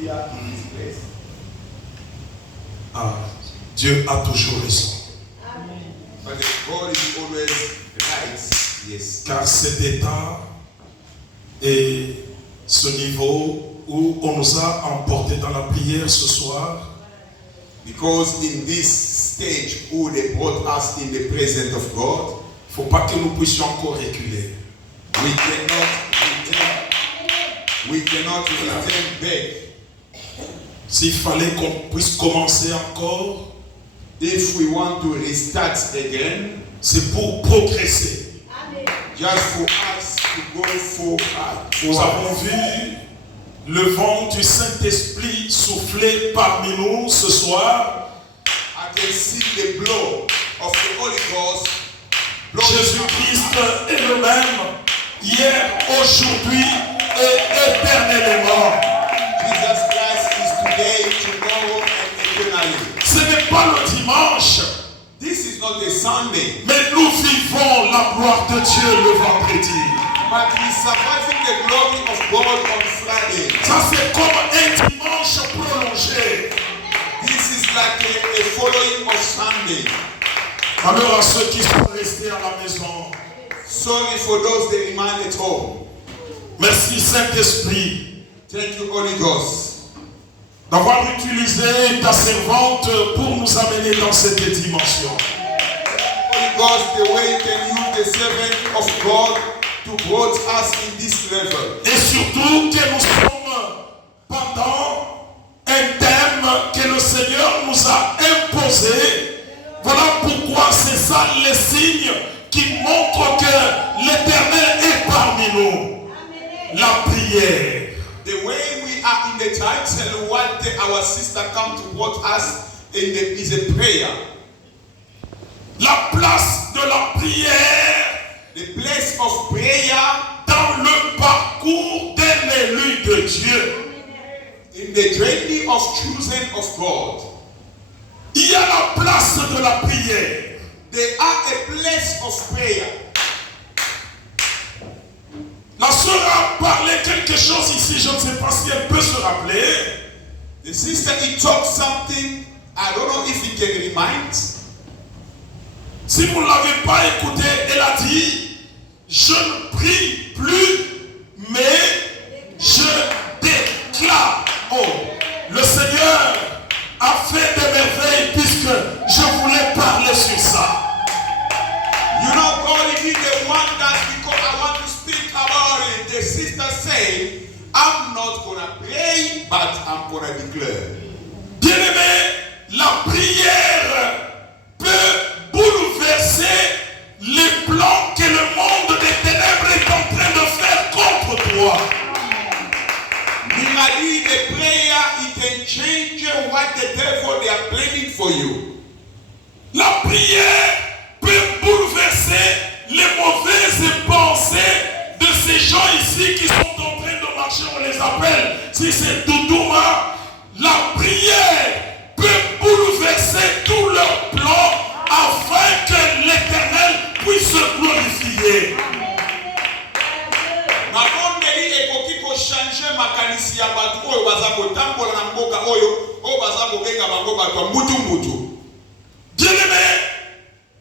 here in this place. Ah, Dieu a toujours raison. But God is always right. Yes. Car cet état et ce niveau où on nous a emportés dans la prière ce soir, Because in this stage who they brought us in the presence of God, il ne faut pas que nous puissions encore reculer. we cannot return back. S'il fallait qu'on puisse commencer encore, If we want to restart again, c'est pour progresser. just for us to go forward. Nous avons vu le vent du Saint-Esprit souffler parmi nous ce soir. I can see the blow of the Holy Ghost. Jésus-Christ est le même hier, aujourd'hui et éternellement. Jesus Christ is today, tomorrow, and eternally. Ce n'est pas le dimanche, This is not a Sunday, mais nous vivons la gloire de Dieu le vendredi. but we surviving the glory of God on Friday. Ça c'est comme un dimanche prolongé. This is like a following of Sunday. Alors à ceux qui sont restés à la maison, Sorry for those that remain at home. merci Saint-Esprit Thank you, Holy Ghost, d'avoir utilisé ta servante pour nous amener dans cette dimension. Holy Ghost, the way you can use the servant of God to brought us in this level. Et surtout que nous sommes pendant un thème que le Seigneur nous a imposé. Voilà pourquoi c'est ça les signes qui montrent que l'Éternel est parmi nous. La prière. The way we are in the title, what our sister come to brought us in is a prayer. La place de la prière The place of prayer dans le parcours d'un élu de Dieu. in the journey of choosing of God. Il y a la place de la prière. They are a place of prayer. La sœur a parlé quelque chose ici, je ne sais pas si elle peut se rappeler. The sister, he talked something, I don't know if he can remind. Si vous ne l'avez pas écouté, elle a dit, je ne prie plus, mais je déclare. Oh, le Seigneur a fait des merveilles puisque je voulais parler sur ça. You know, God did the wonders because I want to speak about it. The sister said, I'm not going to pray, but I'm going to declare. Bien-aimé, la prière peut bouleverser les plans que le monde des ténèbres est en train de faire contre toi. Merely the prayer, it can change what the devil they are planning for you. La prière peut bouleverser les mauvaises pensées de ces gens ici qui sont en train de marcher, on les appelle, si c'est Doudouma. La prière peut bouleverser tous leurs plans afin que l'Éternel puisse se glorifier. Mabondeli ekoki ko changer makanisi ya batu oyo baza kotambola na mboka oyo baza kobenga bango bato ya mbutu. Bien-aimé,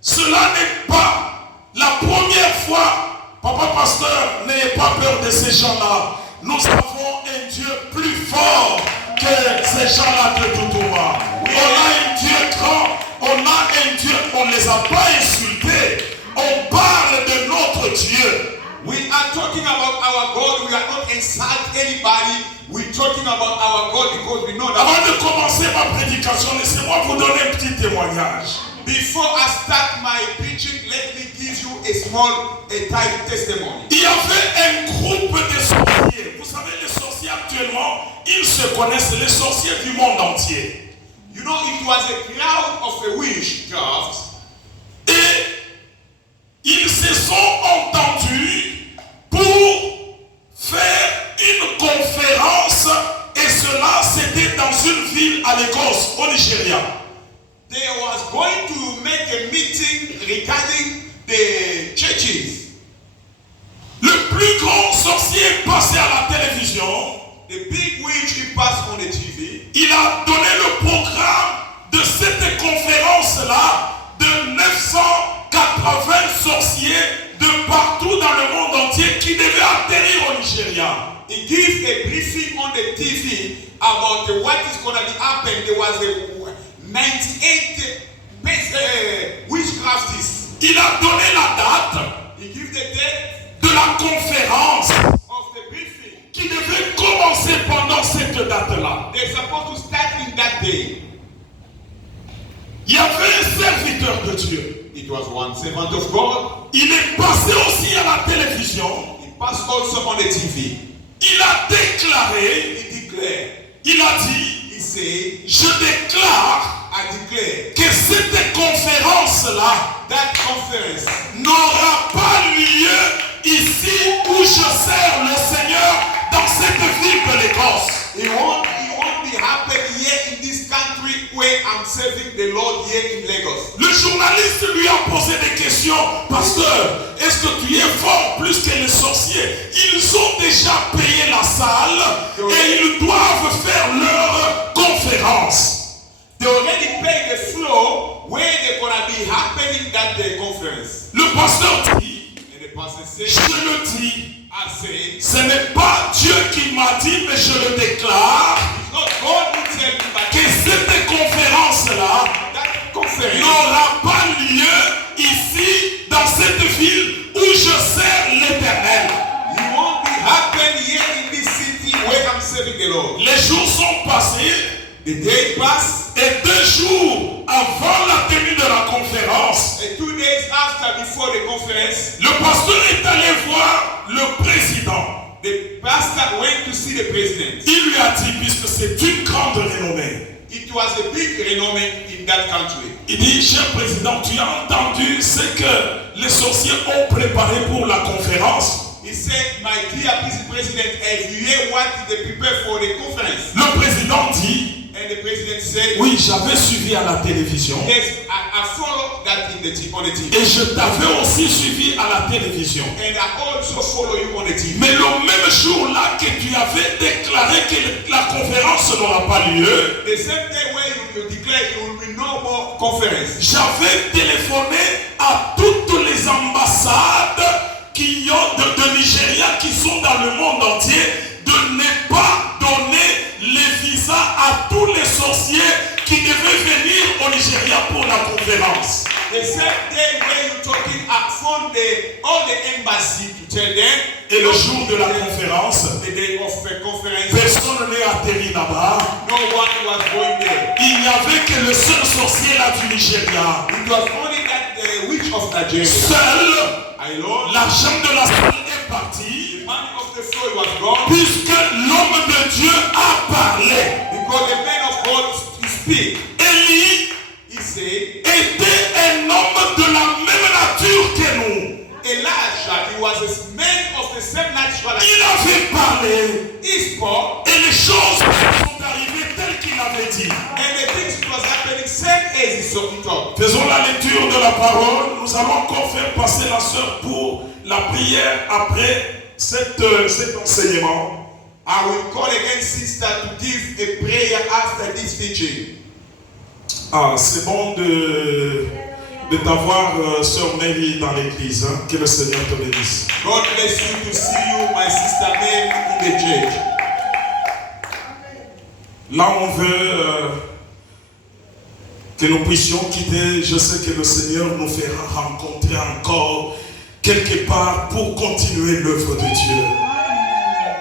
cela n'est pas la première fois. Papa pasteur, n'ayez pas peur de ces gens-là. Nous avons un Dieu plus fort que ces gens-là de Doudouma. On a un Dieu grand, on a un Dieu, on ne les a pas insultés. On parle de notre Dieu. We are talking about our God. We are not insulting anybody. We're talking about our God because we know that. Avant de commencer ma prédication, laissez-moi vous donner un petit témoignage. Before I start my preaching, let me give you a type testimony. Il y avait un groupe de sorciers. Vous savez, les sorciers actuellement, ils se connaissent, les sorciers du monde entier. You know, it was a crowd of a witchcraft. Et ils se sont entendus pour faire une conférence. Et cela, c'était dans une ville à Lagos, au Nigeria. They was going to make a meeting regarding the churches. Le plus grand sorcier passé à la télévision. The big witch he passed on the Nigeria. He gives a briefing on the TV about what is going to be happening. There was a 98 witchcraftists. Il a donné la date He gives the date de la conférence of the briefing. qui devait commencer pendant cette date-là. They're supposed to start in that day. Il y avait un serviteur de Dieu. It was one servant of God. Il est passé aussi à la télévision. He passed also on the TV. Il a déclaré, He declared, il a dit, he said, je déclare I declare que cette conférence-là that conference n'aura pas lieu ici où je sers le Seigneur dans cette ville de l'Écosse. it won't be happen here in this country where I'm serving the Lord here in Lagos. Le journaliste lui a posé des questions. Pasteur, est-ce que tu es fort plus que les sorciers? Ils ont déjà payé la salle et ils doivent faire leur conférence. They already paid the floor where they're going to be happening that day conference. Le pasteur dit, And the pastor said, je le dis, I say, ce n'est pas Dieu qui m'a dit, mais je le déclare, it's not God who tell me, but que cette conférence-là that conference n'aura pas lieu ici, dans cette ville où je sers l'Éternel. it won't be happen here in this city where I'm serving the Lord. Les jours sont passés The day passed, et 2 jours avant la tenue de la conférence, and 2 days after, before the conference, le pasteur est allé voir le président. the pastor went to see the president. Il lui a dit, puisque c'est une grande renommée, It was a big renommé in that country. il dit, cher président, tu as entendu ce que les sorciers ont préparé pour la conférence? He said, my dear president, have you heard what they prepare for the conference? Le président dit, And the president said, oui, j'avais suivi à la télévision yes, I followed that on the TV. et je t'avais aussi suivi à la télévision. And I also follow you on the TV. Mais le même jour-là que tu avais déclaré que la conférence n'aura pas lieu, The same day when you declare you will be no more conference. j'avais téléphoné à toutes les ambassades qui ont de Nigeria qui sont dans le monde entier de ne pas donner les visas à tous les sorciers qui devaient venir au Nigeria pour la conférence. The same day when you talking up from all the embassy to tell them, Et le jour de la conférence, the day of the conference, personne n'est atterri là-bas. no one was going there. Il n'y avait que le seul sorcier là du Nigeria. It was only that the witch of Nigeria. Seul, Alone, l'argent de la salle est parti, the money of the floor was gone puisque l'homme de Dieu a parlé. because the man of God speak. Élie He said, était un homme de la même nature que nous. Elijah, he was a man of the same natural. Il avait parlé He spoke, et les choses sont arrivées telles qu'il avait dit. and the things was happening same as he saw it all. Faisons la lecture de la parole. Nous allons encore faire passer la sœur pour la prière après cet enseignement. I will call again sister to give a prayer after this teaching. Ah, c'est bon de t'avoir, sœur Mary, dans l'église. Hein? Que le Seigneur te bénisse. God bless you to see you, my sister Mary, in the church. Là, on veut que nous puissions quitter. Je sais que le Seigneur nous fera rencontrer encore quelque part pour continuer l'œuvre de Dieu.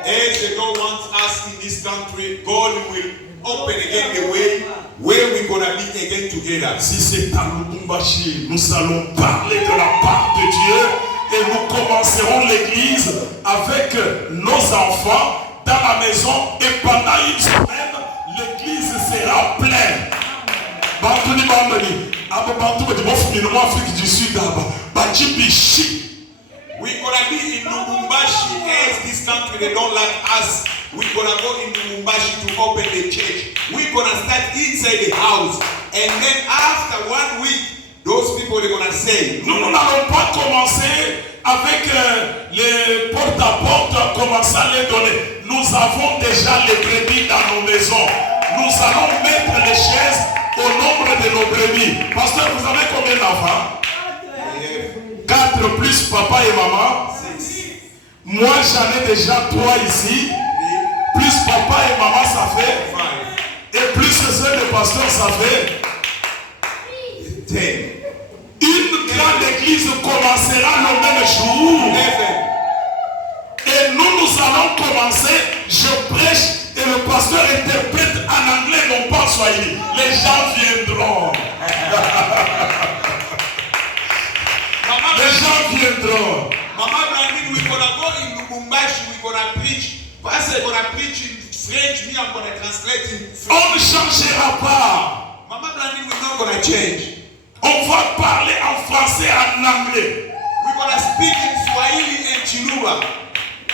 As the God wants us in this country, God will open again the way where we're going to be again together. Si c'est à Lubumbashi, nous allons parler de la part de Dieu et nous commencerons l'église avec nos enfants dans la maison et pendant une semaine, l'église sera pleine. Bantu ni bambani, abo bantu badi bofu ni Afrique du Sud aba, bachibishi. We're going to be in Lubumbashi as this country, they don't like us. We're going to go in Lubumbashi to open the church. We're going to start inside the house. And then after 1 week, those people, they're going to say, Nous n'allons pas commencer avec les porte-à-porte, commencer à les donner. Nous avons déjà les brebis dans nos maisons. Nous allons mettre les chaises au nombre de nos brebis. Pasteur, vous avez combien d'enfants? 4 plus papa et maman. Moi, j'en ai déjà 3 ici. Plus papa et maman, ça fait. 5, Et plus c'est le pasteur, ça fait. 10, Une grande église commencera le même jour. 11. Et nous allons commencer. Je prêche et le pasteur interprète en anglais, non pas en swahili. Les gens viendront. Les gens viendront. Mama Blandine, we're gonna go in Lubumbashi, we're gonna preach. Pastor gonna preach in French, me I'm gonna translate in French. On ne changera pas. Mama Blandine, we're not gonna change. On va parler en français et en anglais. We're gonna speak in Swahili and Chiluba.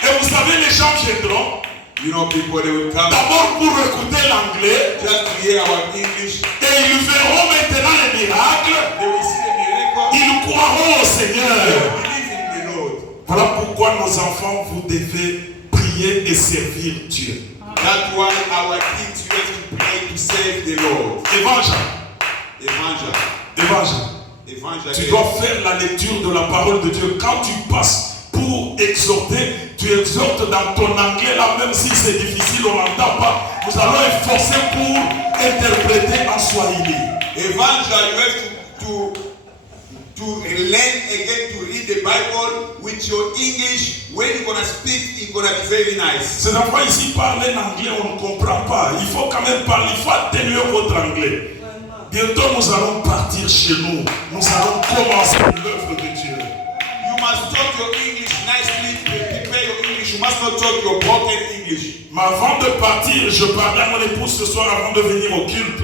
Et vous savez, les gens viendront You know, people, they will come d'abord pour écouter l'anglais. just to hear our English. Et ils verront maintenant les miracles. They will see the miracle. Ils croiront au They Seigneur. will believe in the Lord. Voilà pourquoi nos enfants, vous devez prier et servir Dieu. That's why our kids, you have to pray to save the Lord. Évangile. Evangel. Évangile. Tu Evangel. dois faire la lecture de la parole de Dieu. Quand tu passes pour exhorter, tu exhortes dans ton anglais là, même si c'est difficile, on n'entend pas. Nous allons efforcer pour interpréter en Swahili. Evangel, you have to learn again to read the Bible with your English. When you're gonna speak, it's gonna be very nice. Ces enfants ici parlent en anglais, on ne comprend pas. Il faut quand même parler, il faut atténuer votre anglais. Bientôt nous allons partir chez nous. Nous allons commencer l'œuvre de Dieu. You must talk your English nicely. Prepare your English. You must not talk your broken English. Mais avant de partir, je parlais à mon épouse ce soir avant de venir au culte.